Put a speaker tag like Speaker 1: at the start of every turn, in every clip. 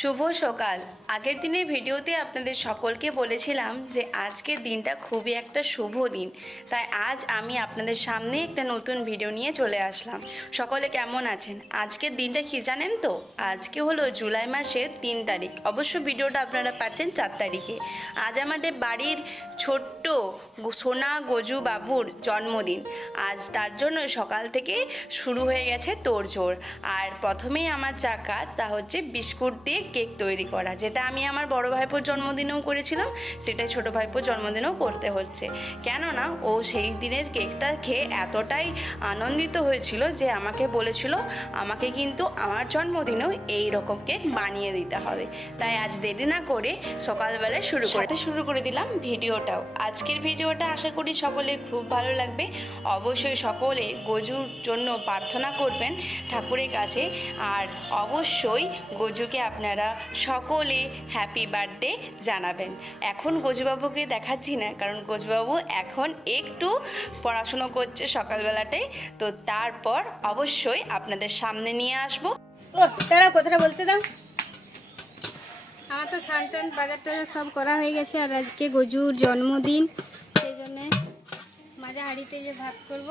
Speaker 1: শুভ সকাল। আগের দিনের ভিডিওতে আপনাদের সকলকে বলেছিলাম যে আজকের দিনটা খুবই একটা শুভ দিন। তাই আজ আমি আপনাদের সামনে একটা নতুন ভিডিও নিয়ে চলে আসলাম। সকলে কেমন আছেন? আজকের দিনটা কি জানেন তো? আজকে হলো জুলাই মাসের তিন তারিখ। অবশ্য ভিডিওটা আপনারা পাচ্ছেন চার তারিখে। আজ আমাদের বাড়ির ছোট্ট সোনা গজু বাবুর জন্মদিন। আজ তার জন্য সকাল থেকে শুরু হয়ে গেছে তোড়জোড়। আর প্রথমেই আমার চাকা তা হচ্ছে বিস্কুট দিয়ে কেক তৈরি করা, যেটা আমি আমার বড় ভাইপোর জন্মদিনেও করেছিলাম, সেটাই ছোট ভাইপোর জন্মদিনেও করতে হচ্ছে। কেননা ও সেই দিনের কেকটা খেয়ে এতটাই আনন্দিত হয়েছিল যে আমাকে বলেছিল, আমাকে কিন্তু আমার জন্মদিনেও এই রকম কেক বানিয়ে দিতে হবে। তাই আজ দেরি না করে সকালবেলায় শুরু করতে শুরু করে দিলাম ভিডিওটাও। আজকের ভিডিওটা আশা করি সকলের খুব ভালো লাগবে। অবশ্যই সকলে গজুর জন্য প্রার্থনা করবেন ঠাকুরের কাছে। আর অবশ্যই গজুকে আপনারা সকলে হ্যাপি বার্থডে জানাবেন। এখন গজুবাবুকে দেখাচ্ছি না, কারণ গজুবাবু এখন একটু পড়াশুনো করছে সকালবেলাটাই তো তারপর অবশ্যই আপনাদের সামনে নিয়ে আসব।
Speaker 2: তারা কথাটা বলতে দাও। আমার তো সানটান বাজার সব করা হয়ে গেছে, আর আজকে গজুর জন্মদিন। মাজা হাঁড়িতে যে ভাত করব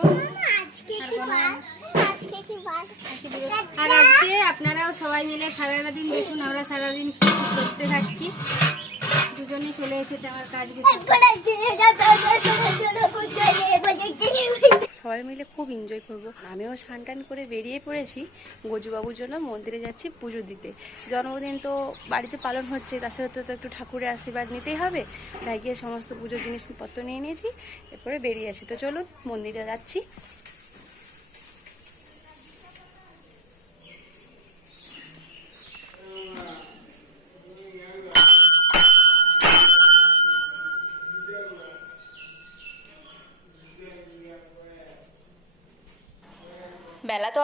Speaker 2: আর বানাবো। আজকে দিবস- আর আজকে আপনারাও সবাই মিলে সারাদিন দেখুন আমরা সারাদিন করতে থাকছি দুজনেই চলে এসেছে আমার কাজ
Speaker 1: সবাই মিলে খুব এনজয় করব। আমিও টান করে বেরিয়ে পড়েছি। গজুবাবুর জন্য মন্দিরে যাচ্ছি পুজো দিতে। জন্মদিন তো বাড়িতে পালন হচ্ছে, তার সাথে তো একটু ঠাকুরের আশীর্বাদ নিতেই হবে। তাই গিয়ে সমস্ত পুজোর জিনিসপত্র নিয়ে নিয়েছি, এরপরে বেরিয়ে আসি। তো চলুন মন্দিরে যাচ্ছি।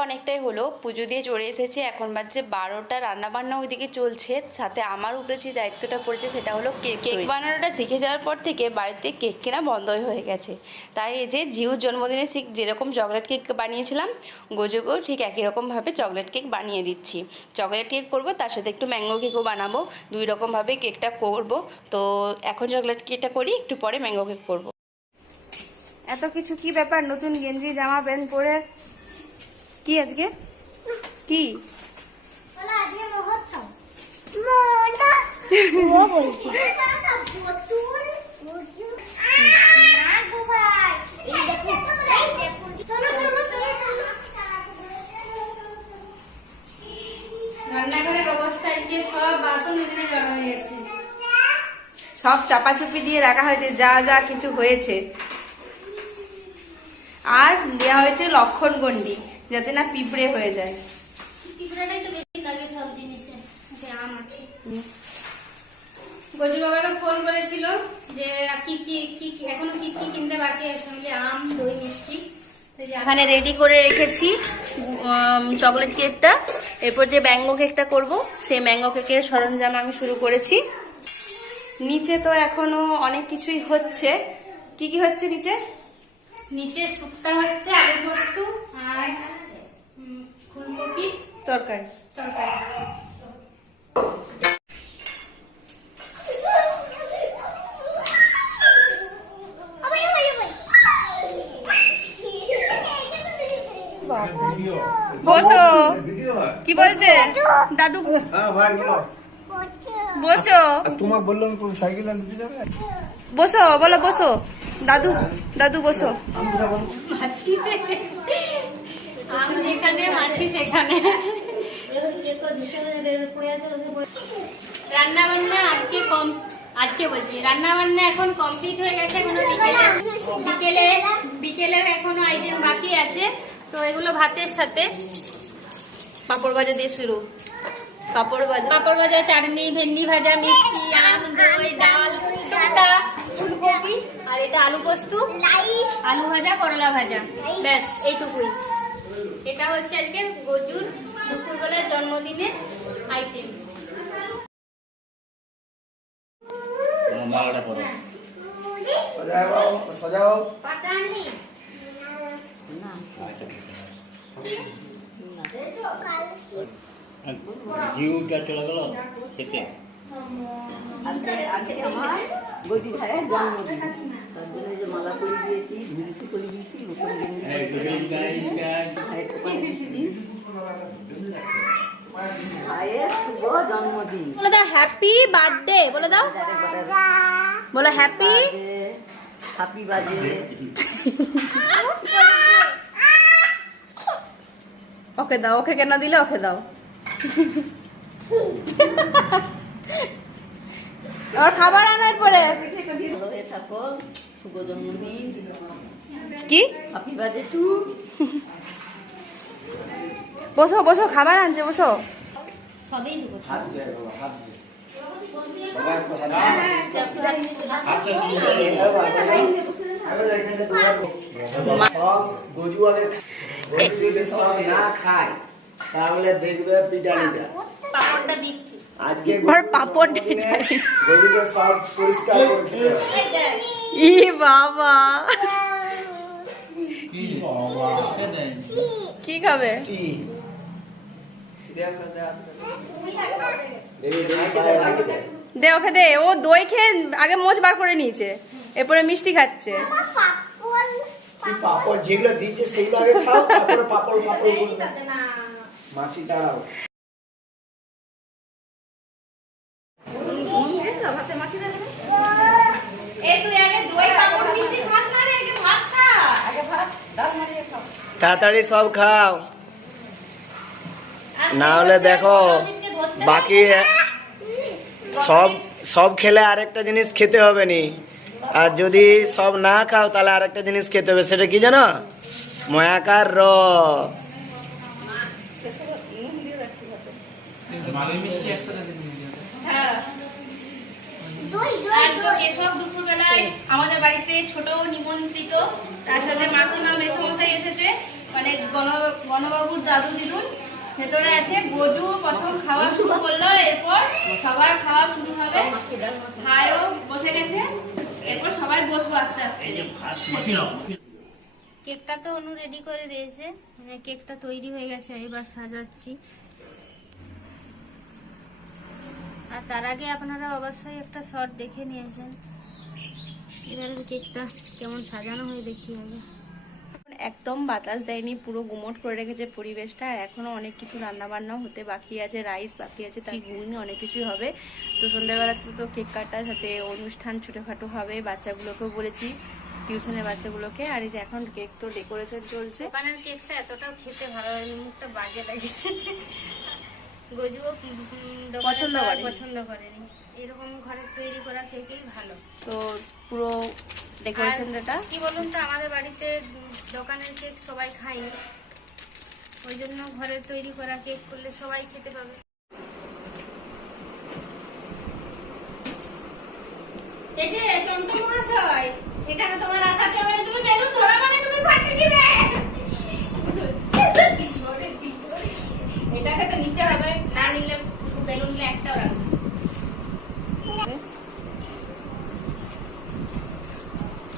Speaker 1: অনেকটাই হলো। পুজো দিয়ে চলে এসেছে। এখন বাজছে বারোটা রান্নাবান্না ওইদিকে চলছে। সাথে আমার উপরে যে দায়িত্বটা পড়েছে সেটা হলো কেক কেক বানানোটা শিখে যাওয়ার পর থেকে বাড়িতে কেক কেনা বন্ধই হয়ে গেছে। তাই এই যে জিউর জন্মদিনে শিখ যেরকম চকলেট কেক বানিয়েছিলাম গোজোকেও ঠিক একই রকমভাবে চকলেট কেক বানিয়ে দিচ্ছি। চকলেট কেক করব তার সাথে একটু ম্যাঙ্গো কেকও বানাবো। দুই রকমভাবে কেকটা করব। তো এখন চকলেট কেকটা করি একটু পরে ম্যাঙ্গো কেক করব। এত কিছু কি ব্যাপার? নতুন গেঞ্জি জামা প্যান্ট পরে কি আজকে? কি?
Speaker 2: সব
Speaker 1: চাপাচুপি দিয়ে রাখা হয়েছে যা যা কিছু হয়েছে। আর দেওয়া হয়েছে লক্ষণ গন্ডি যাতে না পিঁপড়ে হয়ে যায়।
Speaker 2: পিঁপড়াটাই তো বেশি লাগে সব জিনিসে আম আছে। গজুর বাবাকে ফোন করেছিল যে কি কি কি এখনও কি কি কিনতে বাকি আছে? আমি আম দই মিষ্টি।
Speaker 1: এখানে রেডি করে রেখেছি চকলেট কেকটা এরপর যে ম্যাঙ্গো কেকটা করব সেই ম্যাঙ্গো কেকের সরঞ্জাম আমি শুরু করেছি। নিচে তো এখনও অনেক কিছুই হচ্ছে। কি কি হচ্ছে নিচে?
Speaker 2: নিচে শুক্তা হচ্ছে আলু পোস্ত আর ফুলকপি
Speaker 1: তরকারি।
Speaker 2: তরকারি।
Speaker 1: বসো। কি বলছে? দাদু।
Speaker 3: হ্যাঁ
Speaker 1: বসো।
Speaker 3: তোমার বললাম সাইকেল আনতে যাবে?
Speaker 1: বসো বলো বসো। দাদু দাদু বসো।
Speaker 2: আম যেখানে মাছি সেখানে। রান্না বান্না আজকে কম আজকে বলছি রান্না বান্না এখন কমপ্লিট হয়ে গেছে এখনও বিকেলে। বিকেলে বিকেলে এখনও আইটেম বাকি আছে তো এগুলো ভাতের সাথে।
Speaker 1: পাপড় ভাজা দিয়ে শুরু। পাপড় ভাজা।
Speaker 2: পাঁপড় ভাজা চাটনি ভেন্ডি ভাজা মিষ্টি আম দই ডাল শুক্তা ফুলকপি আর এটা আলু পোস্ত আলু ভাজা করলা ভাজা। ব্যাস এইটুকুই। এটা হচ্ছে আজকে গজুর দুপুরবেলার জন্মদিনের আইটেম
Speaker 3: সাজাও সাজাও।
Speaker 4: জিউটা চলে গেল খেতে।
Speaker 5: আজকে আজকে আমার জন্মদিন। তার জন্য যে মালা করে দিয়েছি করে দিয়েছি জন্মদিন।
Speaker 6: বলে দাও হ্যাপি বার্থডে বলে দাও। বলো হ্যাপি
Speaker 5: হ্যাপি বার্থডে
Speaker 6: ওকে দাও ওকে কেন দিলে ওকে দাও। আর খাবার আনার পরে। কি? বসো বসো খাবার আনছে বসো।
Speaker 3: না খায়। তাহলে দেখবে পিটানিটা
Speaker 2: পাপড়টা দিচ্ছি।
Speaker 3: আজকে
Speaker 6: ওর পাঁপড় দিয়ে যায়।
Speaker 3: গজুকে সব পরিষ্কার করে খেতে হবে।
Speaker 6: ই বাবা। কি খাবে। দে। ওকে দে ও দই খেয়ে আগে মোচ বার করে নিয়েছে এরপরে মিষ্টি খাচ্ছে।
Speaker 3: পাপড় যেগুলো দিচ্ছে সেইগুলো আগে খাও তারপরে পাপড় পাপড় মাছি দাঁড়াও। তাড়াতাড়ি সব খাও। না হলে দেখো, বাকি সব সব খেলে আরেকটা জিনিস খেতে হবে নি। আর যদি সব না খাও, তাহলে আরেকটা জিনিস খেতে হবে। সেটা কি জানো? ময়াকার র
Speaker 6: একদম এসব দুপুরবেলায় আমাদের বাড়িতে ছোট নিমন্ত্রিত তার সাথে মাসিমা মেসমশাই এসেছে। মানে গণ গণবাবুর দাদু দিদুন ভেতরে আছে। গজু প্রথম খাওয়া শুরু করল এরপর সবার খাওয়া শুরু হবে। ভাইও বসে গেছে এরপর সবাই বসবো আস্তে আস্তে।
Speaker 2: কেকটা তো অনু রেডি করে দিয়েছে। মানে কেকটা তৈরি হয়ে গেছে এবার সাজাচ্ছি। আর তার আগে আপনারা অবশ্যই একটা শর্ট দেখে নিয়েছেন এবারে কেকটা কেমন সাজানো হয় দেখি আগে।
Speaker 6: একদম বাতাস দেয়নি পুরো গুমট করে রেখেছে পরিবেশটা আর এখনও অনেক কিছু রান্না বান্নাও হতে বাকি আছে রাইস বাকি আছে তাই গুণ অনেক কিছুই হবে। তো সন্ধ্যাবেলাতে তো কেক কাটার সাথে অনুষ্ঠান ছোটোখাটো হবে বাচ্চাগুলোকেও বলেছি টিউশনের বাচ্চাগুলোকে আর এই যে এখন কেক তো ডেকোরেশন চলছে।
Speaker 2: দোকানের কেকটা এতটাও খেতে ভালো লাগে মুখটা বাজে লাগে। গজুও
Speaker 6: পছন্দ।
Speaker 2: পছন্দ করেনি। এরকম ঘরে তৈরি করা কেকেই ভালো।
Speaker 6: তো পুরো ডেকোরেশনটা
Speaker 2: আর কি বলুন তো আমাদের বাড়িতে দোকানের কেক সবাই খায়নি ওই জন্য ঘরের তৈরি করা কেক করলে সবাই খেতে পাবে। এই যে চন্দ্র মহাশয় এখানে তোমার আসা চলবে তুমি বেলুন ধরা মানে তুমি ফাটিয়ে দিবে। এটাকে তো নিতে হবে। নিলে বেলুন নিলে একটাও রাখবে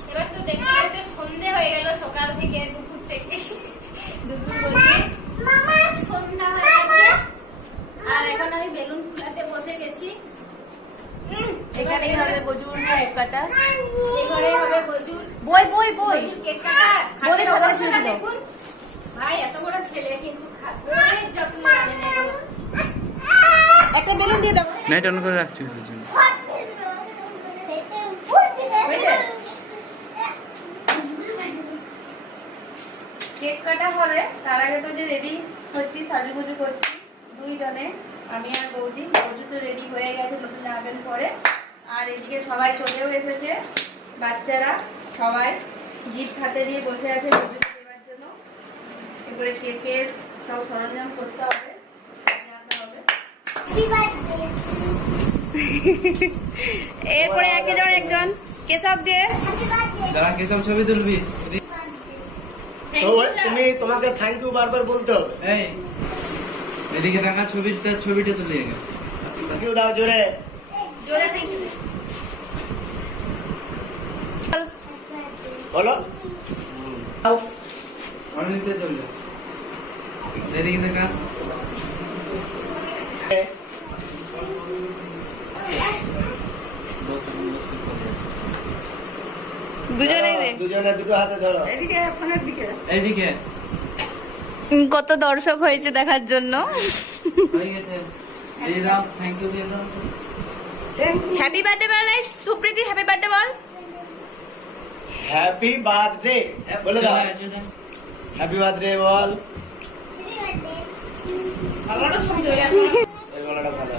Speaker 2: এবার তো দেখতে দেখতে সন্ধে হয়ে গেল সকাল থেকে দুপুর থেকে দুপুর গড়িয়ে সন্ধ্যা হয়ে গেছে আর এখন আমি বেলুন ফুলাতে বসে গেছি হুম,
Speaker 6: এখানেই হবে গজুর কেক কাটা
Speaker 2: এই ঘরে হবে গজুর
Speaker 6: বই বই বই
Speaker 2: গজুর কেক কাটা
Speaker 6: বলে
Speaker 2: হাতের
Speaker 6: খাবার
Speaker 2: অবস্থাটা
Speaker 6: ছেড়ে দাও।
Speaker 2: দেখুন ভাই এত বড় ছেলে কিন্তু খাবে যত্ন নেবে না এগুলো।
Speaker 6: একটা বেলুন দিয়ে দাও
Speaker 7: নেট অন করে রাখছি জন্য।
Speaker 6: কেক কাটা হবে তার আগে তো যে রেডি হচ্ছি সাজুগুজু করছি, দুইজনে, আমি আর বৌদি। বৌদি তো রেডি হয়ে গেছে নতুন জামা পরে আর এদিকে সবাই চলেও এসেছে। বাচ্চারা সবাই গিফট হাতে নিয়ে বসে আছে বৌদিকে দেওয়ার জন্য। এরপরে কেকের সব সরঞ্জাম করতে হবে। এরপরে একজন একজন। কেশব দিয়ে
Speaker 7: দাঁড়া কেসব ছবি তুলবি।
Speaker 3: তুমি তোমাকে থ্যাংক ইউ বারবার বলতে হবে।
Speaker 7: এদিকে দেখা ছবিটা ছবিটা তুলে
Speaker 3: থ্যাংক ইউ দাও জোরে।
Speaker 2: জোরে থ্যাংক ইউ
Speaker 3: বলো।
Speaker 7: অনেকটা এদিকে দেখা।
Speaker 3: দুজনে দুটো হাতে ধরো।
Speaker 5: এদিকে ফোনের দিকে।
Speaker 7: এইদিকে।
Speaker 6: কত দর্শক হয়েছে দেখার জন্য।
Speaker 7: হয়ে গেছে। এই দাও থ্যাংক ইউ দিয়ে দাও।
Speaker 6: হ্যাপি বার্থডে বল সুপ্রীতি হ্যাপি বার্থডে বল।
Speaker 3: হ্যাপি বার্থডে বলে দাও।
Speaker 7: দাও।
Speaker 3: হ্যাপি বার্থডে বল। এই গলাটা ভালো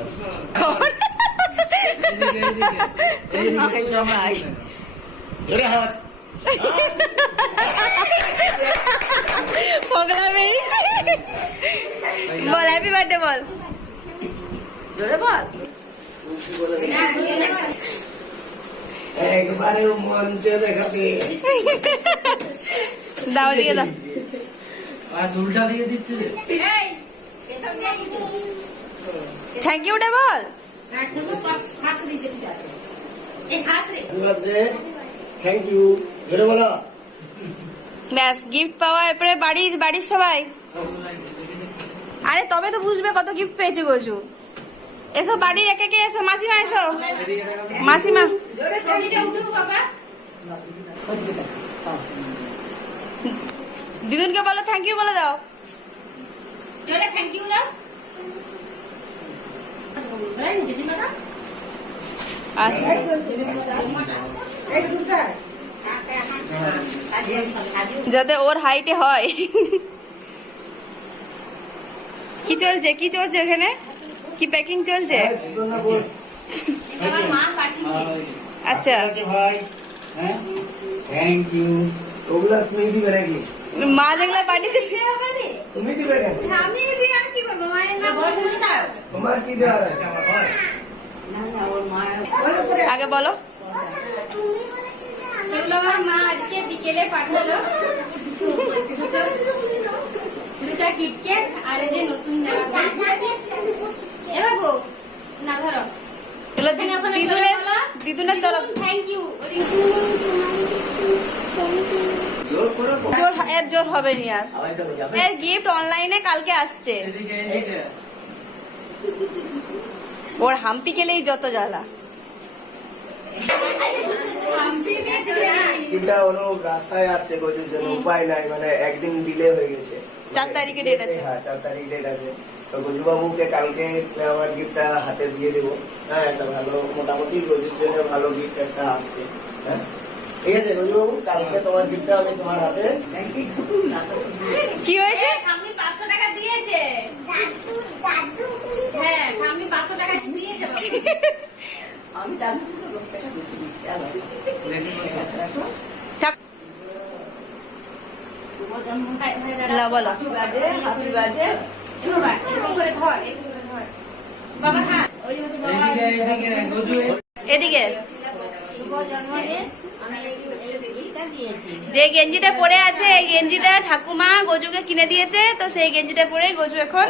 Speaker 3: হাস
Speaker 6: পগলা বেরিয়েছে বল হ্যাপি বার্থডে বল
Speaker 5: জোরে বল
Speaker 3: একবারে মঞ্চে দেখাবে
Speaker 6: দাও দিয়ে দাও
Speaker 7: আর উল্টা দিয়ে দিচ্ছে
Speaker 6: থ্যাংক ইউ ডে বল
Speaker 3: হ্যাপি বার্থডে থ্যাংক ইউ বলো
Speaker 6: ব্যাস গিফট পাওয়া এরপরে বাড়ির বাড়ির সবাই? আরে তবে তো বুঝবে কত গিফট পেয়েছে গজু। এসো বাড়ির একে কে এসো, মাসিমা এসো। মাসিমা। দিদুনকে বলো থ্যাংক ইউ বলে দাও। আচ্ছা। যাতে ওর হাইটে হয়। কি চলছে? কি চলছে এখানে কি প্যাকিং চলছে? আচ্ছা। মা যেগুলো পাঠিয়েছে
Speaker 3: তুমি দিবে
Speaker 2: আমি দিয়ে আর কি করব মায়ের না
Speaker 3: তোমার কি দেওয়া আছে
Speaker 5: না না ওর মায়ের
Speaker 6: আগে বলো।
Speaker 2: এগুলো আমার মা আজকে বিকেলে পাঠালো। দুটা কিটকেট আর এই যে নতুন জামা। না ধরো।
Speaker 6: দিদুনের দিদুনের তরফ
Speaker 2: থ্যাংক ইউ
Speaker 6: জোর এর জোর হবে নি আর। এর গিফট অনলাইনে কালকে আসছে। ওর হাম্পি গেলেই যত জ্বালা।
Speaker 3: তিনটা অনুপ রাস্তায় আসছে গজুর জন্য উপায় নাই মানে একদিন ডিলে হয়ে গেছে।
Speaker 6: চার তারিখে date আছে।
Speaker 3: হ্যাঁ চার তারিখ ডেট আছে। তো গজু বাবুকে কালকে আমার গিফটটা হাতে দিয়ে দেবো। হ্যাঁ একটা ভালো মোটামুটি গজুর জন্য ভালো গিফট একটা আসছে। হ্যাঁ। ঠিক আছে গজু কালকে তোমার গিফটটা আমি তোমার হাতে
Speaker 6: কি হয়েছে?
Speaker 2: ঠাম্মি পাঁচশো টাকা দিয়েছে। হ্যাঁ ঠাম্মি পাঁচশো টাকা দিয়েছে।
Speaker 6: এদিকে। যে গেঞ্জিটা পরে আছে, এই গেঞ্জিটা ঠাকুমা গজুকে কিনে দিয়েছে, তো সেই গেঞ্জিটা পরে গজু এখন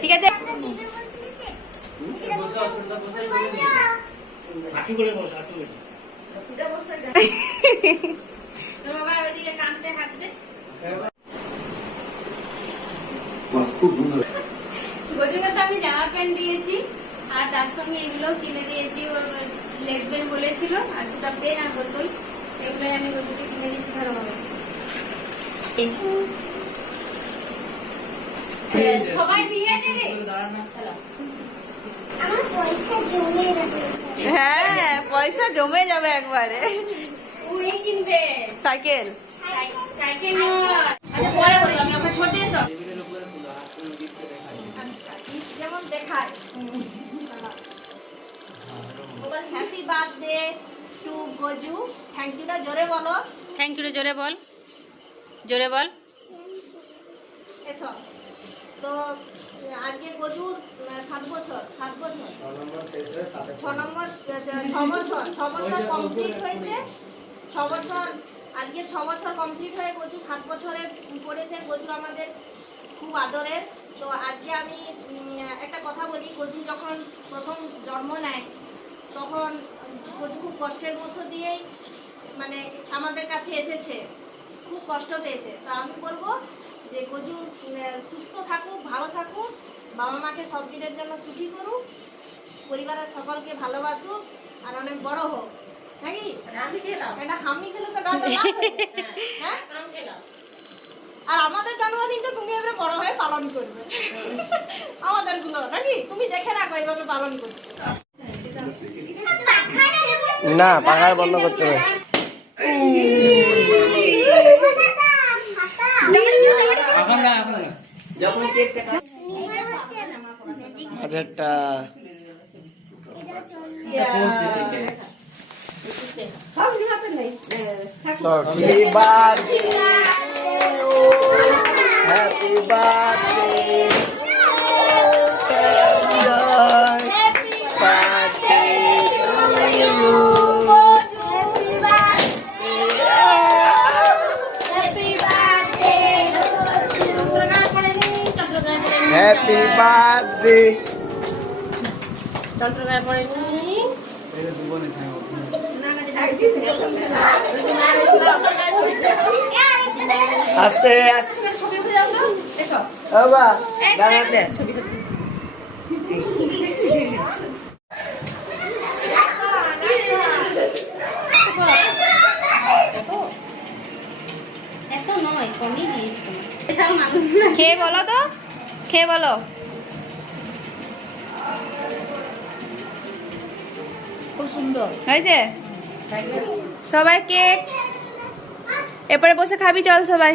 Speaker 6: ঠিক আছে?
Speaker 2: আমি জামা প্যান্ট দিয়েছি আর তার সঙ্গে এগুলো কিনে দিয়েছি ও লেসবেন বলেছিল আর দুটা পেন আর বোতল। এগুলো আমি গজুকে কিনে দিয়েছি ধরো হবে। সবাই দিয়েছে রে
Speaker 7: দাঁড়ান না।
Speaker 6: হ্যাঁ পয়সা জমে যাবে একবারে।
Speaker 2: কিনবে।
Speaker 6: সাইকেল।
Speaker 2: আচ্ছা।
Speaker 6: যেমন দেখায় happy birthday to Gaju thank Yuta জোরে বলো।
Speaker 2: থ্যাংক ইউ জোরে বল। জোরে বল।
Speaker 6: এসো। তো আজকে গজুর সাত বছর সাত বছর।
Speaker 3: ছ নম্বর শেষে
Speaker 6: ছ নম্বর ছ বছর ছ বছর কমপ্লিট হয়েছে। ছ বছর আজকে ছ বছর কমপ্লিট হয়ে গজু সাত বছরে পড়েছে। গজু আমাদের খুব আদরের। তো আজকে আমি একটা কথা বলি গজু যখন প্রথম জন্ম নেয় তখন গজু খুব কষ্টের মধ্য দিয়েই মানে আমাদের কাছে এসেছে খুব কষ্ট পেয়েছে। তো আমি বলব যে গজু সুস্থ থাকুক ভালো থাকুক বাবা মাকে সব দিনের জন্য সুখী করুক পরিবারের সকলকে ভালোবাসুক
Speaker 8: আর অনেক বড় হোক নাকি আমি এটা খেলে তো হ্যাঁ আর আমাদের জন্মদিনটা তুমি এবারে বড় হয়ে পালন করবে আমাদেরগুলো নাকি তুমি দেখে রাখো এইভাবে পালন করবে
Speaker 3: না পাখার বন্ধ করতে হবে
Speaker 7: এখন না এখন না
Speaker 5: যখন কেকটা কাট
Speaker 3: মাঝেরটা Happy birthday. Happy birthday. Happy birthday. আস্তে
Speaker 6: খেয়ে বলো তো? খেয়ে বলো।
Speaker 5: খুব সুন্দর।
Speaker 6: হয়েছে সবাই কেক। এরপরে বসে খাবি চল সবাই।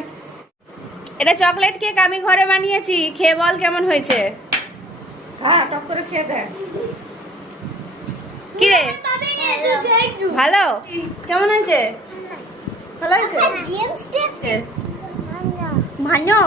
Speaker 6: এটা চকলেট কেক আমি ঘরে বানিয়েছি। খেয়ে বল কেমন হয়েছে।
Speaker 5: হ্যাঁ টক করে খেয়ে দেখ।
Speaker 6: কি রে? ভালো? কেমন হয়েছে? ভালো হয়েছে? ভালো?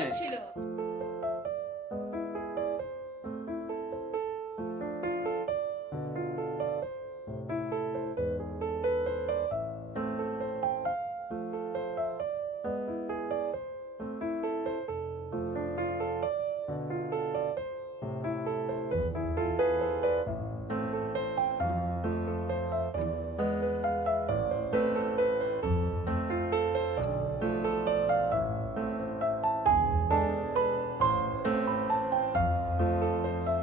Speaker 6: বাবা